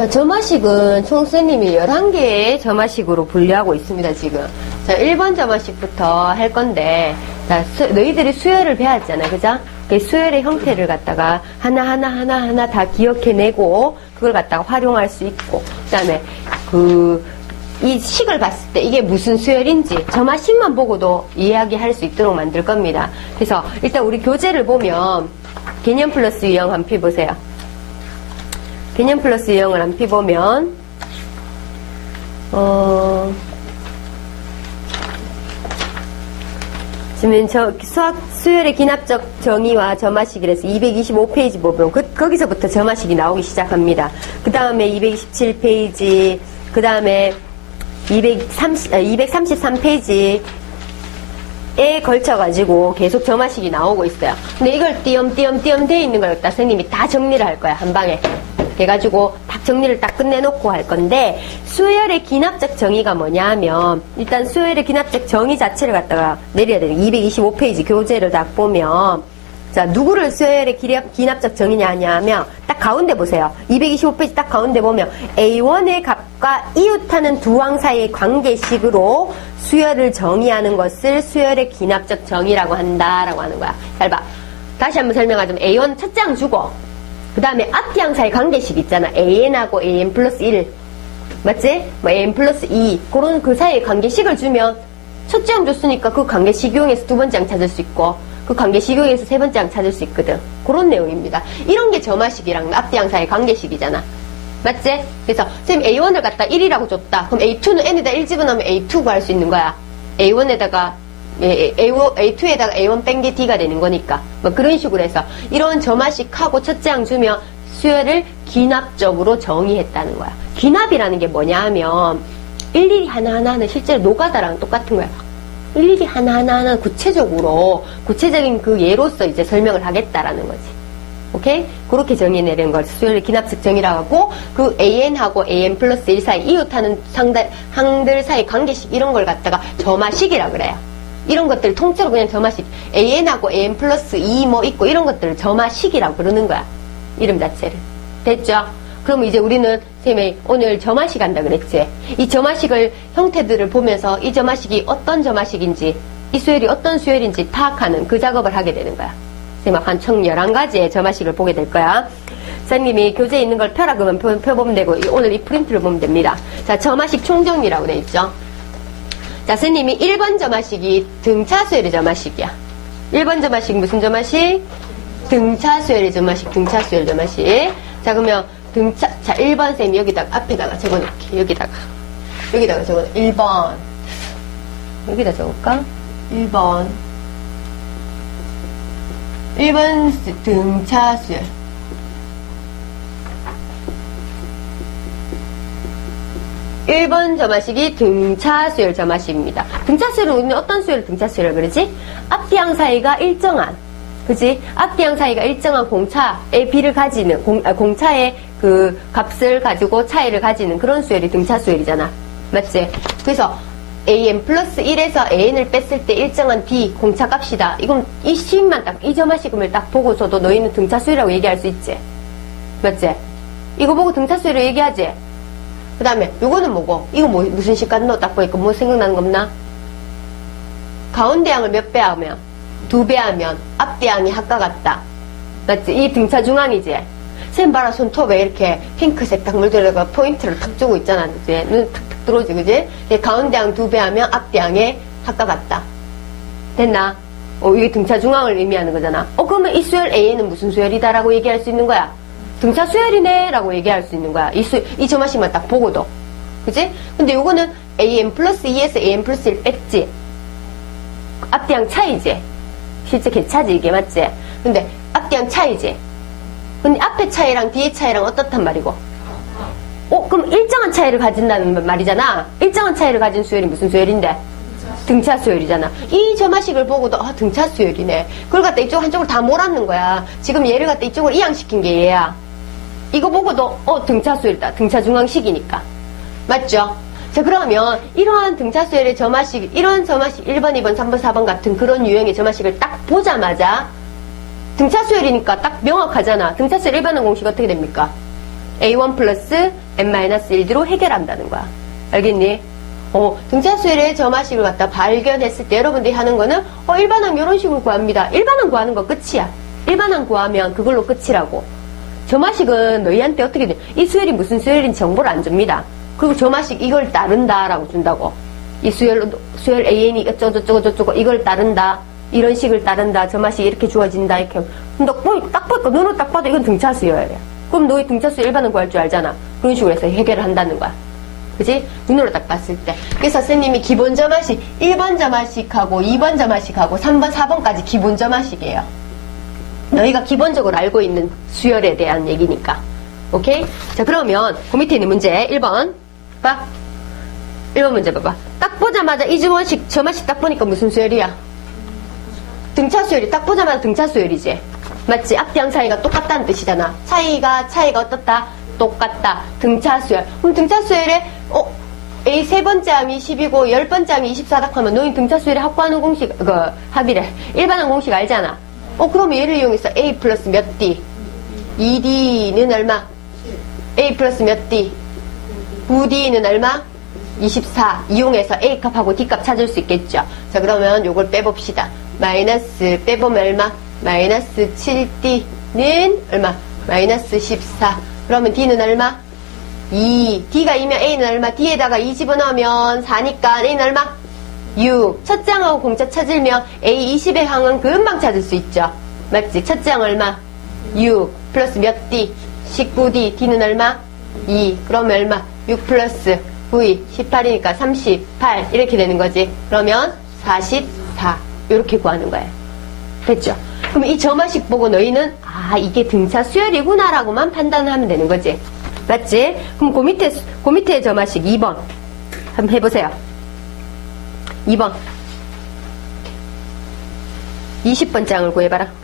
자, 점화식은 총 선생님이 11개의 점화식으로 분류하고 있습니다, 지금. 자, 1번 점화식부터 할 건데, 자, 수- 너희들이 수열을 배웠잖아, 그죠? 그 수열의 형태를 갖다가 하나 하나 하나 하나 다 기억해내고, 그걸 갖다가 활용할 수 있고, 그 다음에 그, 이 식을 봤을 때 이게 무슨 수열인지 점화식만 보고도 이야기할 수 있도록 만들 겁니다. 그래서 일단 우리 교재를 보면 개념 플러스 유형 한피 보세요. 개념 플러스 유형을 한피 보면 어 지금 저 수학 수열의 기납적 정의와 점화식이라서 225페이지 보면 그, 거기서부터 점화식이 나오기 시작합니다. 그 다음에 227페이지, 그 다음에 230, 233페이지 에 걸쳐가지고 계속 점화식이 나오고 있어요. 근데 이걸 띄엄띄엄띄엄 돼 있는 걸 갖다 선생님이 다 정리를 할 거야, 한 방에. 해가지고 딱 정리를 딱 끝내놓고 할 건데 수열의 기납적 정의가 뭐냐 하면 일단 수열의 기납적 정의 자체를 갖다가 내려야 돼요. 225페이지 교재를 딱 보면 자 누구를 기납, 기납적 정의냐 하냐면 딱 가운데 보세요. 225페이지 딱 가운데 보면 A1의 값과 이웃하는 두항 사이의 관계식으로 수열을 정의하는 것을 수열의 기납적 정의라고 한다라고 하는 거야. 잘 봐. 다시 한번 설명하자면 A1 첫째 항 주고 그 다음에 앞뒤 항 사이 관계식 있잖아. AN하고 AN 플러스 1. 맞지? 뭐 AN 플러스 2. 그런 그 사이의 관계식을 주면 첫째 항 줬으니까 그 관계식 이용해서 두 번째 항 찾을 수 있고 그 관계식 이용해서 세 번째 항 찾을 수 있거든. 그런 내용입니다. 이런 게 점화식이랑 앞뒤 항 사이 관계식이잖아. 맞지? 그래서 선생님 A1을 갖다 1이라고 줬다. 그럼 A2는 N에다 1 집어넣으면 A2 구할 수 있는 거야. A1에다가 A2에다가 A1 뺀 게 D가 되는 거니까. 뭐 그런 식으로 해서 이런 점화식하고 첫째 항 주면 수열을 기납적으로 정의했다는 거야. 기납이라는 게 뭐냐 하면 일일이 하나하나는 실제로 노가다랑 똑같은 거야. 일일이 하나하나는 구체적으로 구체적인 그 예로서 이제 설명을 하겠다라는 거지. 오케이? 그렇게 정의내는 걸 수열의 기납적 정의라고 하고 그 AN하고 AN 플러스 1 사이 이웃하는 상들, 항들 사이 관계식 이런 걸 갖다가 점화식이라 그래요. 이런 것들 통째로 그냥 점화식 AN하고 AN 플러스 2 뭐 있고 이런 것들을 점화식이라고 그러는 거야. 이름 자체를. 됐죠? 그럼 이제 우리는 선생님이 오늘 점화식 한다 그랬지? 이 점화식을 형태들을 보면서 이 점화식이 어떤 점화식인지 이 수열이 어떤 수열인지 파악하는 그 작업을 하게 되는 거야. 선생님 한총 11가지의 점화식을 보게 될 거야. 선생님이 교재에 있는 걸 펴라 그러면 펴, 펴보면 되고 이- 오늘 이 프린트를 보면 됩니다. 자, 점화식 총정리라고 돼 있죠. 자, 선생님이 1번 점화식이 등차 수열의 점화식이야. 1번 점화식 무슨 점화식? 등차 수열의 점화식, 등차 수열 점화식. 자, 그러면 등차, 자, 1번 쌤 여기다가 앞에다가 적어놓게. 여기다가. 여기다가 적어 1번. 여기다 적을까? 1번. 1번 등차 수열. 일번 점화식이 등차 수열 점화식입니다. 등차 수열은 우리는 어떤 수열을 등차 수열을 그러지? 앞뒤항 사이가 일정한, 그지? 앞뒤항 사이가 일정한 공차의 비를 가지는, 공, 아, 공차의 그 값을 가지고 차이를 가지는 그런 수열이 등차 수열이잖아. 맞지? 그래서 AN 플러스 1에서 AN을 뺐을 때 일정한 D 공차 값이다. 이건 이 식만 딱, 이 점화식음을 딱 보고서도 너희는 등차 수열이라고 얘기할 수 있지. 맞지? 이거 보고 등차 수열을 얘기하지? 그 다음에 요거는 뭐고 이거 뭐, 무슨 식 같노 딱 보니까 뭐 생각나는 거 없나? 가운데 양을 몇 배 하면 두 배 하면 앞뒤 양이 합과 같다 맞지? 이 등차 중앙이지? 쌤 봐라 손톱에 이렇게 핑크색 딱 물들어가 포인트를 탁 주고 있잖아 그지? 눈 탁탁 들어오지 그지? 이 가운데 양 두 배 하면 앞뒤 양의 합과 같다 됐나? 어, 이게 등차 중앙을 의미하는 거잖아. 어, 그러면 이 수열 A는 무슨 수열이다라고 얘기할 수 있는 거야? 등차 수열이네 라고 얘기할 수 있는 거야. 이 수, 이 점화식만 딱 보고도. 그지? 근데 요거는 AN 플러스 2에서 AN 플러스 1 뺐지? 앞뒤양 차이지? 실제 개차지, 이게 맞지? 근데 앞뒤양 차이지? 근데 앞에 차이랑 뒤에 차이랑 어떻단 말이고? 어, 그럼 일정한 차이를 가진다는 말이잖아? 일정한 차이를 가진 수열이 무슨 수열인데? 등차 수열이잖아. 이 점화식을 보고도 아 등차 수열이네. 그걸 갖다 이쪽 한쪽으로 다 몰았는 거야. 지금 얘를 갖다 이쪽으로 이양시킨 게 얘야. 이거 보고도 어 등차 수열이다. 등차 중앙식이니까. 맞죠? 자 그러면 이러한 등차 수열의 점화식, 이런 점화식 1번, 2번, 3번, 4번 같은 그런 유형의 점화식을 딱 보자마자 등차 수열이니까 딱 명확하잖아. 등차 수열 1번은 공식 어떻게 됩니까? A1 플러스 N-1D로 해결한다는 거야. 알겠니? 어, 등차 수열의 점화식을 갖다 발견했을 때 여러분들이 하는 거는 어, 일반항 이런 식으로 구합니다. 일반항 구하는 거 끝이야. 일반항 구하면 그걸로 끝이라고. 점화식은 너희한테 어떻게 돼? 이 수열이 무슨 수열인지 정보를 안 줍니다. 그리고 점화식 이걸 따른다라고 준다고. 이 수열, 수열 AN이 어쩌고저쩌고 저쩌고 이걸 따른다. 이런 식을 따른다. 점화식 이렇게 주어진다. 이렇게. 뭐, 딱 보니까 너는 딱 봐도 이건 등차 수열이야. 그럼 너희 등차 수열 일반은 구할 줄 알잖아. 그런 식으로 해서 해결을 한다는 거야. 그지? 눈으로 딱 봤을 때. 그래서 선생님이 기본 점화식, 1번 점화식하고 2번 점화식하고 3번, 4번까지 기본 점화식이에요. 너희가 기본적으로 알고 있는 수열에 대한 얘기니까. 오케이? 자, 그러면 그 밑에 있는 문제 1번. 봐. 1번 문제 봐봐. 딱 보자마자 이주원식, 점화식 딱 보니까 무슨 수열이야? 등차 수열이 딱 보자마자 등차 수열이지. 맞지? 앞뒤양 차이가 똑같다는 뜻이잖아. 차이가 차이가 어떻다? 똑같다. 등차 수열. 그럼 등차 수열에 어 A 세 번째 항이 10이고 열 번째 항이 24다 하면 너희 등차 수열에 확보하는 공식 그 합의래. 일반항 공식 알잖아. 어 그러면 얘를 이용해서 A 플러스 몇 D? 2D는 얼마? A 플러스 몇 D? 9D는 얼마? 24 이용해서 A 값하고 D 값 찾을 수 있겠죠. 자 그러면 요걸 빼봅시다. 마이너스 빼보면 얼마? 마이너스 7D는 얼마? 마이너스 14 그러면 D는 얼마? 2 D가 2면 A는 얼마? D에다가 2 집어넣으면 4니까 A는 얼마? 6 첫째 항하고 공차 찾으면 A 20의 항은 금방 찾을 수 있죠. 맞지? 첫째 항 얼마? 6 플러스 몇 D? 19D D는 얼마? 2 그러면 얼마? 6 플러스 9이 18이니까 38 이렇게 되는 거지. 그러면 44 이렇게 구하는 거예요. 됐죠? 그럼 이 점화식 보고 너희는 아 이게 등차 수열이구나 라고만 판단을 하면 되는 거지. 맞지? 그럼 그 밑에 그 밑에 점화식 2번 한번 해보세요. 2번 20번 장을 구해봐라.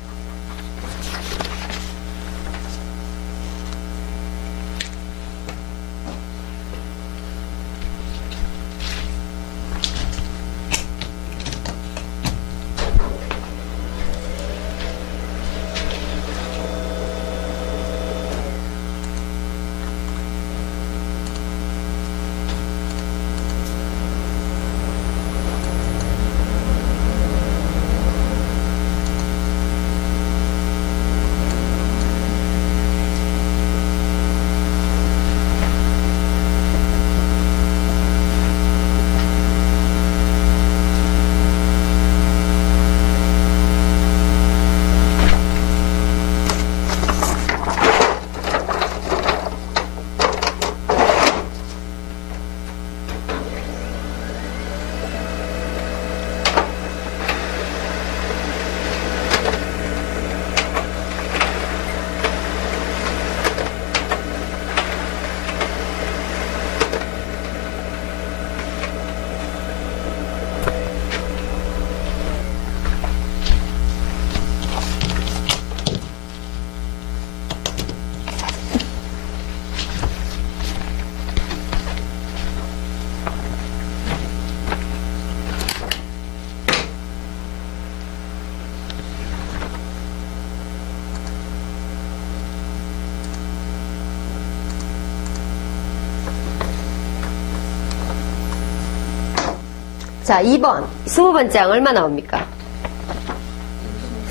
자, 2번. 20번째 항 얼마 나옵니까?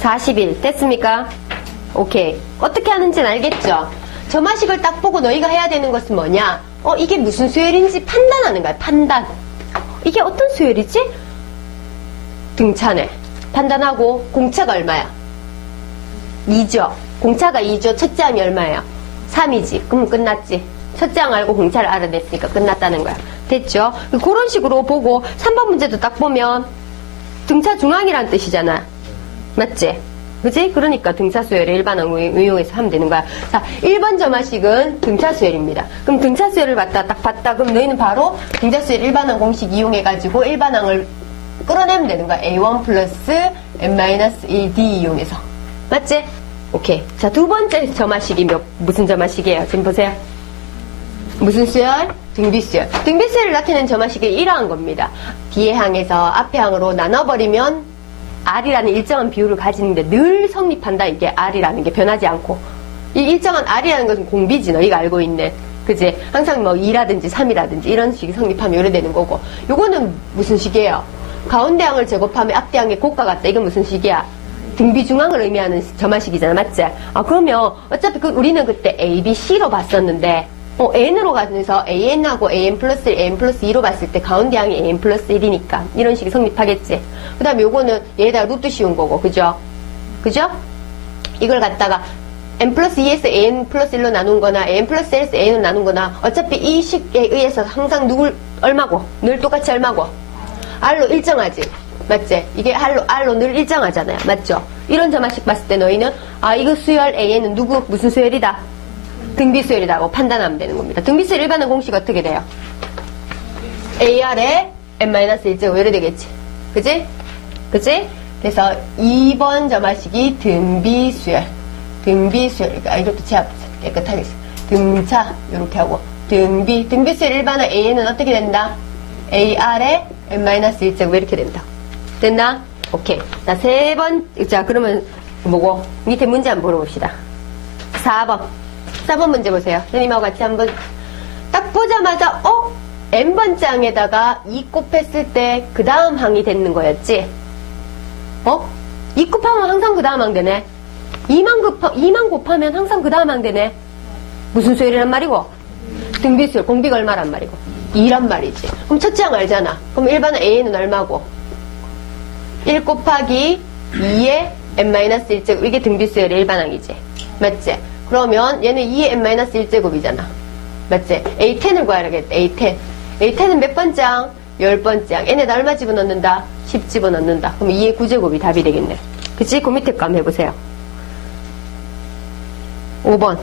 41. 됐습니까? 오케이. 어떻게 하는지는 알겠죠? 점화식을 딱 보고 너희가 해야 되는 것은 뭐냐? 어, 이게 무슨 수열인지 판단하는 거야, 판단. 이게 어떤 수열이지? 등차네. 판단하고, 공차가 얼마야? 2죠. 공차가 2죠. 첫째 항이 얼마예요? 3이지. 그럼 끝났지. 첫째 항 알고 공차를 알아냈으니까 끝났다는 거야. 됐죠? 그런 식으로 보고 3번 문제도 딱 보면 등차 중앙이란 뜻이잖아. 맞지? 그지? 그러니까 등차 수열을 일반항 응용해서 하면 되는 거야. 자, 1번 점화식은 등차 수열입니다. 그럼 등차 수열을 봤다, 딱 봤다. 그럼 너희는 바로 등차 수열 일반항 공식 이용해가지고 일반항을 끌어내면 되는 거야. A1 플러스 N-1D 이용해서. 맞지? 오케이. 자, 두 번째 점화식이 몇, 무슨 점화식이에요? 지금 보세요. 무슨 수열? 등비수열. 등비수열을 나타내는 점화식이 이러한 겁니다. 뒤에 항에서 앞에 항으로 나눠버리면 R이라는 일정한 비율을 가지는데 늘 성립한다. 이게 R이라는 게 변하지 않고. 이 일정한 R이라는 것은 공비지, 너희가 알고 있는. 그지? 항상 뭐 2라든지 3이라든지 이런 식이 성립하면 요래 되는 거고. 요거는 무슨 식이에요? 가운데 항을 제곱하면 앞뒤 항의 고가 같다. 이건 무슨 식이야? 등비 중앙을 의미하는 점화식이잖아. 맞지? 아, 그러면 어차피 그 우리는 그때 A, B, C로 봤었는데, 어, N으로 가면서 AN하고 AN 플러스 1, AN 플러스 2로 봤을 때 가운데 항이 AN 플러스 1이니까 이런 식이 성립하겠지. 그 다음에 요거는 얘에다 루트 씌운 거고, 그죠? 그죠? 이걸 갖다가 n 플러스 2에서 an 플러스 1로 나눈 거나 n 플러스 1에서 an으로 나눈 거나 어차피 이 식에 의해서 항상 누굴 얼마고 늘 똑같이 얼마고 r로 일정하지 맞지? 이게 r로, r로 늘 일정하잖아요 맞죠? 이런 점화식 봤을 때 너희는 아 이거 수열 an은 누구 무슨 수열이다 등비 수열이라고 판단하면 되는 겁니다 등비 수열 일반은 공식 어떻게 돼요? ar에 n-1 제곱 이래 되겠지 그지? 그지? 그래서 2번 점화식이 등비수열. 등비수열. 그러니까 이것도 제압 깨끗하게. 등차. 이렇게 하고. 등비. 등비수열 일반은 A는 어떻게 된다? AR에 N-1 제곱 이렇게 된다. 됐나? 오케이. 자, 세 번. 자, 그러면 뭐고? 밑에 문제 한번 물어봅시다. 4번. 4번 문제 보세요. 선생님하고 같이 한번 딱 보자마자, 어? N번 장에다가 2 곱했을 때 그 다음 항이 되는 거였지? 어? 2 곱하면 항상 그 다음 항 되네. 2만 곱하, 2만 곱하면 항상 그 다음 항 되네. 무슨 수열이란 말이고? 등비수열, 공비가 얼마란 말이고? 2란 말이지. 그럼 첫째 항 알잖아. 그럼 일반은 A는 얼마고? 1 곱하기 2의 n-1제곱. 이게 등비수열의 일반항이지. 맞지? 그러면 얘는 2의 n-1제곱이잖아. 맞지? A10을 구하야겠다. A10. A10은 몇 번째 항? 10번째 항. 얘네다 얼마 집어넣는다? 10 집어넣는다. 그럼 2의 9제곱이 답이 되겠네. 그치? 그 밑에 거 한번 해보세요. 5번.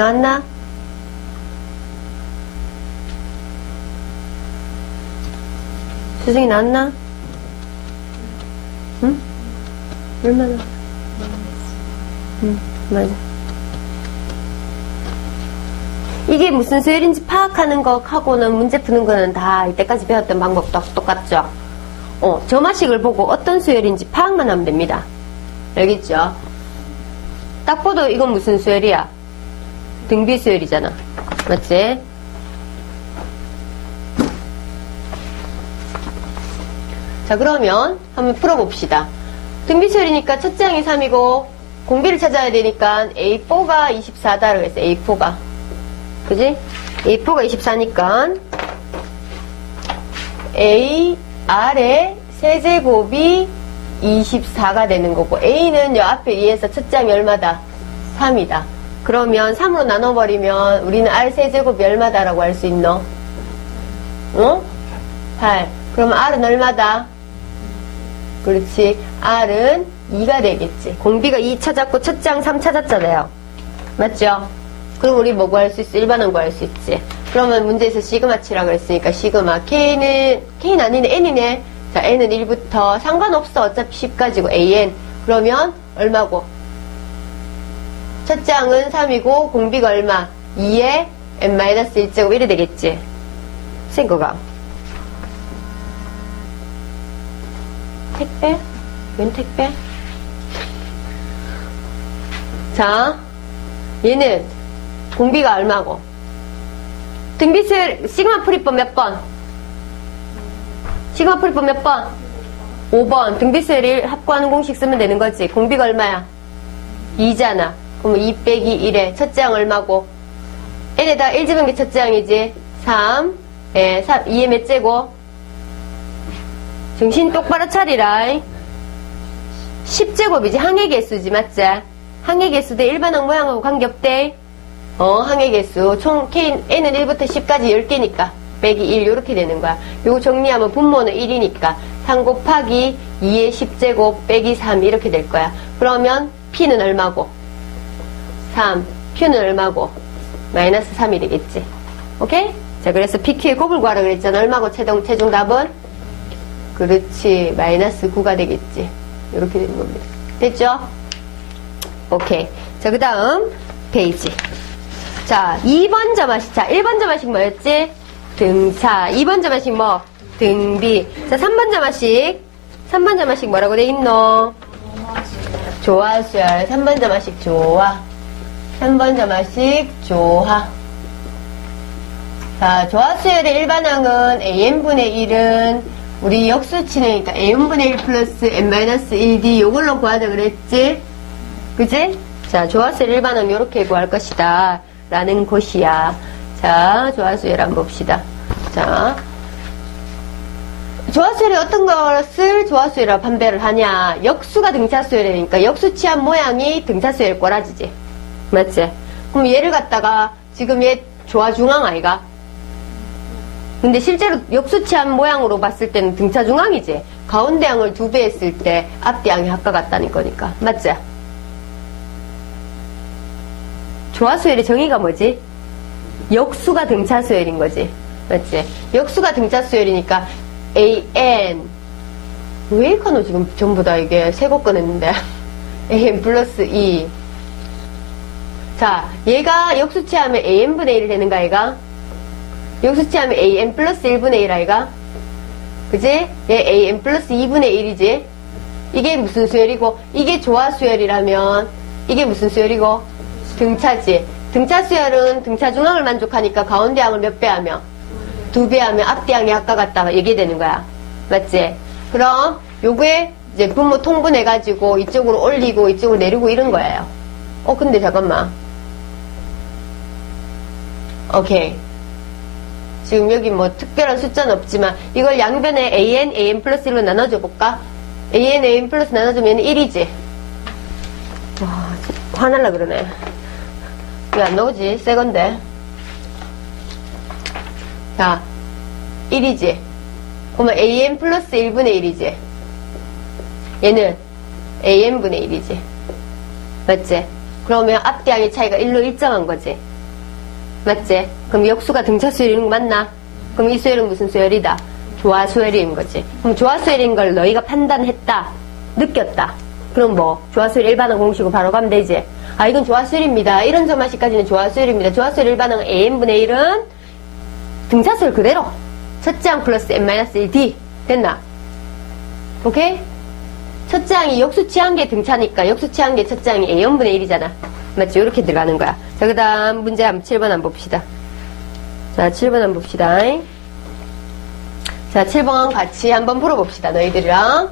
나왔나? 수정이 나왔나? 응? 얼마나? 응, 맞아. 이게 무슨 수열인지 파악하는 것하고는 문제 푸는 거는 다 이때까지 배웠던 방법도 똑같죠? 어, 점화식을 보고 어떤 수열인지 파악만 하면 됩니다. 알겠죠? 딱 봐도 이건 무슨 수열이야? 등비수열이잖아. 맞지? 자, 그러면 한번 풀어봅시다. 등비수열이니까 첫째 항이 3이고, 공비를 찾아야 되니까 A4가 24다라고 했어, A4가. 그지? A4가 24니까, A, R의 세제곱이 24가 되는 거고, A는 요 앞에 위에서 첫째 항이 얼마다? 3이다. 그러면 3으로 나눠버리면 우리는 R 세제곱이 얼마다라고 할 수 있노? 어? 8. 그러면 R은 얼마다? 그렇지. R은 2가 되겠지. 공비가 2 찾았고 첫 장 3 찾았잖아요. 맞죠? 그럼 우리 뭐 구할 수 있어? 일반항 구할 수 있지. 그러면 문제에서 시그마 치라 그랬으니까 시그마 K는 K는 아니네 N이네. 자 N은 1부터 상관없어. 어차피 10까지고 AN 그러면 얼마고? 첫 장은 3이고 공비가 얼마? 2에 n-1제곱 이래 되겠지. 생거가 택배? 웬 택배? 자, 얘는 공비가 얼마고? 등비수 시그마 풀이법 몇 번? 시그마 풀이법 몇 번? 5번. 등비수를 합구하는 공식 쓰면 되는 거지. 공비가 얼마야? 2잖아. 그럼 2 빼기 1에 첫장 얼마고? n에다 1 집은 게첫 장이지. 3. 예, 3. 2에 몇 제곱? 정신 똑바로 차리라. 10제곱이지. 항해 개수지, 맞지? 항해 개수 대 일반 항 모양하고 관계없대. 어, 항해 개수. 총 K, N은 1부터 10까지 10개니까. 빼기 1, 요렇게 되는 거야. 요거 정리하면 분모는 1이니까. 3 곱하기 2의 10제곱 빼기 3 이렇게 될 거야. 그러면 P는 얼마고? 3. Q는 얼마고? 마이너스 3이 되겠지. 오케이? 자, 그래서 PQ의 곱을 구하라 그랬잖아. 얼마고 최종, 최종 답은? 그렇지. 마이너스 9가 되겠지. 이렇게 되는 겁니다. 됐죠? 오케이. 자, 그 다음 페이지. 자, 2번 점화식. 자, 1번 점화식 뭐였지? 등차. 2번 점화식 뭐? 등비. 자, 3번 점화식. 3번 점화식 뭐라고 돼 있노? 조화수열. 3번 점화식 조화. 3번 점화식 조화. 자, 조화수열의 일반항은 AN분의 1은 우리 역수치니까 AN분의 1 플러스 N-1D 요걸로 구하자 그랬지? 그지? 자, 조화수열 일반항 요렇게 구할 것이다. 라는 것이야. 자, 조화수열 한번 봅시다. 자, 조화수열이 어떤 것을 조화수열이라고 판별을 하냐? 역수가 등차수열이니까 역수치한 모양이 등차수열 꼬라지지. 맞지? 그럼 얘를 갖다가 지금 얘 조화중앙 아이가? 근데 실제로 역수치한 모양으로 봤을 때는 등차 중앙이지. 가운데 양을 두 배 했을 때 앞뒤 양이 아까 같다는 거니까. 맞지? 조화수열의 정의가 뭐지? 역수가 등차수열인 거지. 맞지? 역수가 등차수열이니까 AN 왜 이카노 지금 전부 다 이게 세곡 꺼냈는데 AN 플러스 2 자, 얘가 역수치하면 AN분의 1이 되는 거 아이가? 역수치하면 AN 플러스 1분의 1 아이가? 그지? 얘 AN 플러스 2분의 1이지? 이게 무슨 수열이고, 이게 조화 수열이라면, 이게 무슨 수열이고? 등차지. 등차 수열은 등차 중앙을 만족하니까 가운데 양을 몇 배 하며? 두배 하면 앞뒤 양이 아까 같다 얘기 되는 거야. 맞지? 그럼, 요게 이제 분모 통분해가지고 이쪽으로 올리고 이쪽으로 내리고 이런 거예요. 어, 근데 잠깐만. 오케이. 지금 여기 뭐 특별한 숫자는 없지만 이걸 양변에 an, an 플러스 1로 나눠줘 볼까? an, an 플러스 나눠주면 1이지. 와, 화날라 그러네. 왜 안 나오지? 새 건데. 자, 1이지. 그러면 an 플러스 1분의 1이지. 얘는 an분의 1이지. 맞지? 그러면 앞뒤양의 차이가 1로 일정한 거지. 맞지? 그럼 역수가 등차 수열인 거 맞나? 그럼 이 수열은 무슨 수열이다? 조화 수열인 거지. 그럼 조화 수열인 걸 너희가 판단했다. 느꼈다. 그럼 뭐 조화 수열 일반항 공식으로 바로 가면 되지. 아 이건 조화 수열입니다. 이런 점화식까지는 조화 수열입니다. 조화 수열 일반항 AN분의 1은 등차 수열 그대로. 첫째 항 플러스 N-1D 됐나? 오케이? 첫째 항이 역수치 한개 등차니까 역수치 한개 첫째 항이 A연분의 1이잖아. 맞지? 이렇게 들어가는 거야. 자, 그 다음 문제 한번 7번 한번 봅시다. 자, 7번 한번 봅시다. 자, 7번 같이 한번 풀어봅시다. 너희들이랑.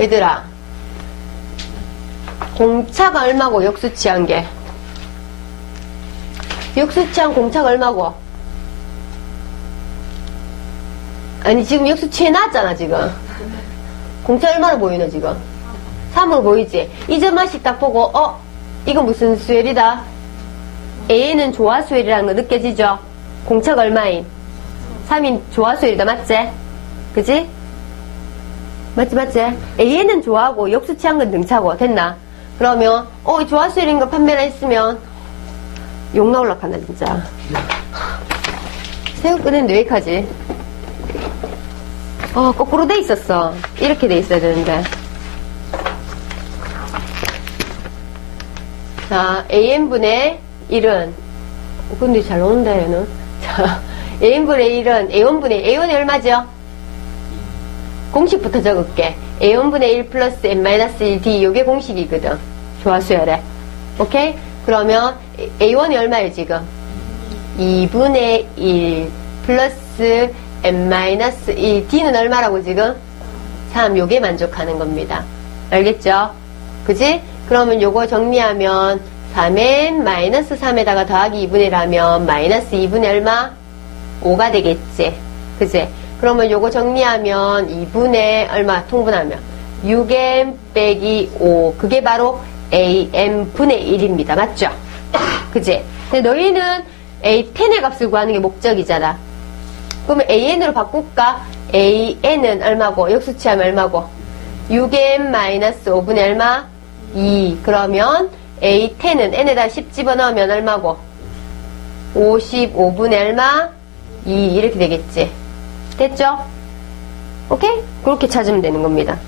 얘들아. 공차가 얼마고 역수치 한 개? 역수치 한 공차가 얼마고? 아니, 지금 역수치 해놨잖아, 지금. 공차 얼마나 보이노, 지금? 3으로 보이지? 이 점만씩 딱 보고, 어? 이거 무슨 수열이다? A는 조화수열이라는 거 느껴지죠? 공차가 얼마인? 3인 조화수열이다, 맞지? 그지? 맞지, 맞지? AN은 좋아하고 역수치한 건 등차고. 됐나? 그러면, 어, 이 조화수열인 거 판매나 했으면, 욕 나올라 카나 진짜. 새우 끄는데 여기까지. 어, 거꾸로 돼 있었어. 이렇게 돼 있어야 되는데. 자, AN분의 1은, 어, 근데 잘 나온다, 얘는. 자, AN분의 1은, A1분의, A1이 얼마죠? 공식부터 적을게. A1분의 1 플러스 N-1D, 요게 공식이거든. 조화수열에. 오케이? 그러면 A1이 얼마예요, 지금? 2분의 1 플러스 N-1, D는 얼마라고 지금? 3, 요게 만족하는 겁니다. 알겠죠? 그지? 그러면 요거 정리하면 3n 마이너스 3에다가 더하기 2분의 1하면 마이너스 2분의 얼마? 5가 되겠지. 그지? 그러면 요거 정리하면 2분의 얼마 통분하면 6m 빼기 5 그게 바로 am 분의 1입니다. 맞죠? 그지? 근데 너희는 a10의 값을 구하는 게 목적이잖아. 그러면 an으로 바꿀까? an은 얼마고 역수치하면 얼마고 6m 마이너스 5분의 얼마? 2 그러면 a10은 n에다 10 집어넣으면 얼마고 55분의 얼마? 2 이렇게 되겠지 됐죠? 오케이? 그렇게 찾으면 되는 겁니다